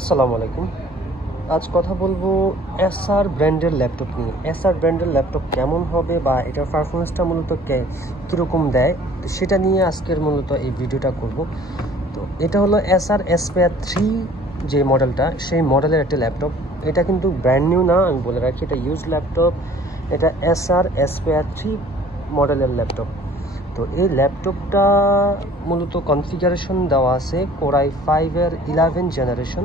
আসসালামু আলাইকুম। আজ কথা বলবো এসআর ব্র্যান্ডের ল্যাপটপ নিয়ে। এসআর ব্র্যান্ডের ল্যাপটপ কেমন হবে বা এটার পারফরমেন্সটা মূলত কীরকম দেয়, তো সেটা নিয়ে আজকের মূলত এই ভিডিওটা করব। তো এটা হলো এসআর এসপেয়ার 3 যে মডেলটা, সেই মডেলের একটা ল্যাপটপ। এটা কিন্তু ব্র্যান্ড নিউ না, আমি বলে রাখি, এটা ইউজ ল্যাপটপ। এটা এসআর এসপেয়ার 3 মডেলের ল্যাপটপ। তো এই ল্যাপটপটা মূলত কনফিগারেশন দেওয়া আছে কোরাই 5-এর 11 জেনারেশন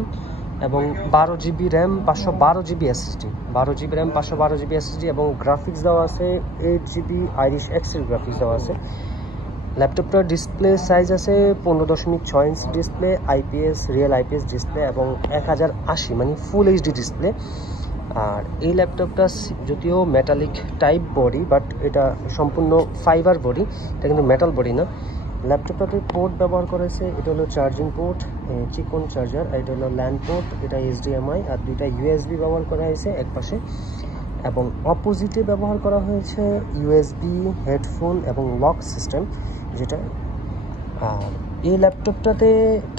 এবং 12 GB RAM, 512 GB SSD, 12 GB RAM, 512 GB SSD এবং গ্রাফিক্স দেওয়া আছে 8 GB আইরিশ এক্সেল গ্রাফিক্স দেওয়া আছে। ল্যাপটপটার ডিসপ্লে সাইজ আছে 15.6 inch display, IPS real IPS display এবং 1080 মানে ফুল এইচডি ডিসপ্লে। আর এই ল্যাপটপটা যদিও মেটালিক টাইপ বডি, বাট এটা সম্পূর্ণ ফাইবার বডি, এটা কিন্তু মেটাল বডি না। ল্যাপটপটাতে পোর্ট ব্যবহার করেছে, এটা হলো চার্জিং পোর্ট, চিকন চার্জার, আর এটা হলো ল্যান্ড পোর্ট, এটা এইচডিএমআই, আর দুইটা ইউএসবি ব্যবহার করা হয়েছে এক পাশে, এবং অপোজিটে ব্যবহার করা হয়েছে ইউএসবি, হেডফোন এবং লক সিস্টেম যেটা। আর এই ল্যাপটপটাতে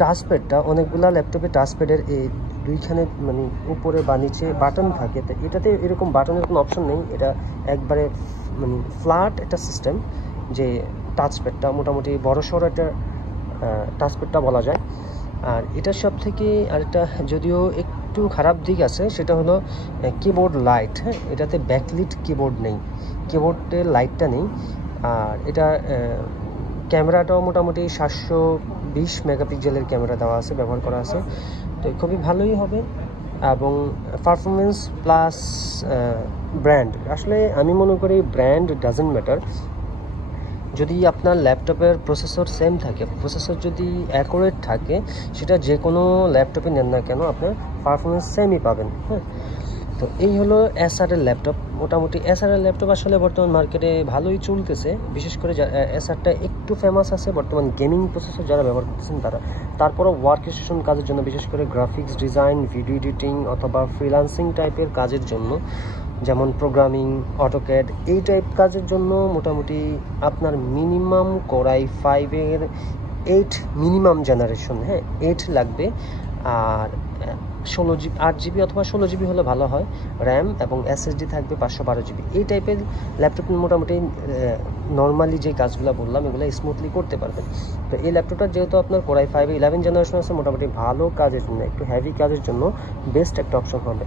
টাচপ্যাডটা, অনেকগুলো ল্যাপটপে টাচপ্যাডের এই দুইখানে মানে উপরে বা নিচে বাটন থাকে, তো এটাতে এরকম বাটনের কোনো অপশন নেই। এটা একবারে মানে ফ্ল্যাট একটা সিস্টেম, যে টাচপ্যাডটা মোটামুটি বড়সড় একটা টাচপ্যাডটা বলা যায়। আর এটার সব থেকে আরেকটা যদিও একটু খারাপ দিক আছে, সেটা হলো কিবোর্ড লাইট। হ্যাঁ, এটাতে ব্যাকলিট কিবোর্ড নেই, কিবোর্ডের লাইটটা নেই। আর এটা ক্যামেরাটাও মোটামুটি 720 মেগাপিক্সেলের ক্যামেরা দেওয়া আছে, ব্যবহার করা আছে, তো খুবই ভালোই হবে। এবং পারফরমেন্স প্লাস ব্র্যান্ড, আসলে আমি মনে করি ব্র্যান্ড ডাজেন্ট ম্যাটার। যদি আপনার ল্যাপটপের প্রসেসর সেম থাকে, প্রসেসর যদি অ্যাকুরেট থাকে, সেটা যে কোনো ল্যাপটপে নেন না কেন আপনার পারফরমেন্স সেমই পাবেন। হ্যাঁ, তো এই হলো এসআরের ল্যাপটপ। মোটামুটি এসআরের ল্যাপটপ আসলে বর্তমান মার্কেটে ভালোই চলতেছে, বিশেষ করে এসআরটা একটু ফেমাস আছে বর্তমান গেমিং প্রসেসর যারা ব্যবহার করতেছেন তারা। তারপরও ওয়ার্ক স্টেশন কাজের জন্য, বিশেষ করে গ্রাফিক্স ডিজাইন, ভিডিও এডিটিং অথবা ফ্রিল্যান্সিং টাইপের কাজের জন্য, যেমন প্রোগ্রামিং, অটোক্যাড, এই টাইপ কাজের জন্য মোটামুটি আপনার মিনিমাম কোরাই 5-এর 8 মিনিমাম জেনারেশন, হ্যাঁ 8 লাগবে। আর 8 জিবি অথবা 16 GB হলে ভালো হয় র্যাম, এবং এসএসডি থাকবে 512 GB। এই টাইপের ল্যাপটপ মোটামুটি নর্মালি যে কাজগুলো বললাম এগুলো স্মুথলি করতে পারবেন। তো এই ল্যাপটপটা যেহেতু আপনার কোরাই 5-এ 11 জেনারেশন আছে, মোটামুটি ভালো কাজের জন্য, একটু হেভি কাজের জন্য বেস্ট একটা অপশন হবে।